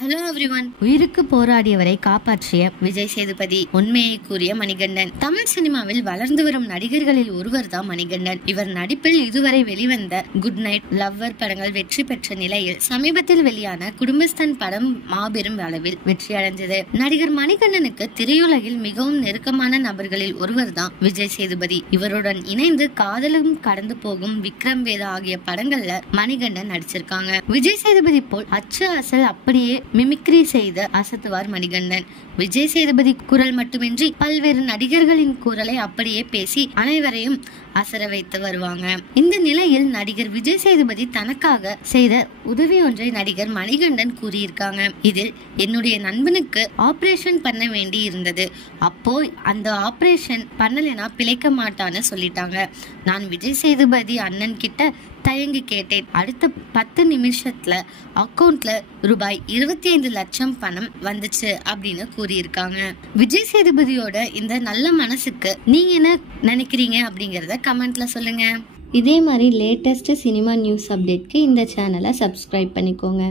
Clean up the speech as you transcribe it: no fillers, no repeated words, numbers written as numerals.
Hello everyone. உயிருக்கு போராடியவரை காப்பாற்றிய விஜய் சேதுபதி, உண்மையை கூறிய மணிகண்டன். தமிழ் சினிமாவில் வளர்ந்து வரும் நடிகர்களில் ஒருவர் தான் மணிகண்டன். இவர் நடிப்பில் இதுவரை வெளிவந்த குட் நைட், லவ்வர் படங்கள் வெற்றி பெற்ற நிலையில் சமீபத்தில் வெளியான குடும்பஸ்தன் படம் மாபெரும் அளவில் வெற்றி அடைந்தது. நடிகர் மணிகண்டனுக்கு திரையுலகில் மிகவும் நெருக்கமான நபர்களில் ஒருவர் தான் விஜய் சேதுபதி. இவருடன் இணைந்து காதலும் கடந்து போகும், விக்ரம் வேதா ஆகிய படங்கள்ல மணிகண்டன் நடிச்சிருக்காங்க. விஜய் சேதுபதி போல் அச்சு அசல் அப்படியே மிமிக்ரி செய்து அசத்துவார் மணிகண்டன். விஜய் சேதுபதி குரல் மட்டுமின்றி பல்வேறு நடிகர்களின் குரலை அப்படியே பேசி அனைவரையும் அசர வைத்து வருவாங்க. இந்த நிலையில் நடிகர் விஜய் சேதுபதி தனக்காக செய்த உதவி ஒன்றை நடிகர் மணிகண்டன் கூறியிருக்காங்க. இதில் என்னுடைய நண்பனுக்கு ஆபரேஷன் பண்ண வேண்டி இருந்தது. அப்போ அந்த ஆபரேஷன் பண்ணலைன்னா பிழைக்க மாட்டான்னு சொல்லிட்டாங்க. நான் விஜய் சேதுபதி அண்ணன் கிட்ட தயங்கி கேட்டேன். அடுத்த 10 நிமிஷத்துல அக்கௌண்ட்ல ரூபாய் 25 லட்சம் பணம் வந்துச்சு அப்படின்னு கூறியிருக்காங்க. விஜய் சேதுபதியோட இந்த நல்ல மனசுக்கு நீங்க என்ன நினைக்கிறீங்க அப்படிங்கறத கமெண்ட்ல சொல்லுங்க. இதே மாதிரி லேட்டஸ்ட் சினிமா நியூஸ் அப்டேட்க்கு இந்த சேனலை சப்ஸ்கிரைப் பண்ணிக்கோங்க.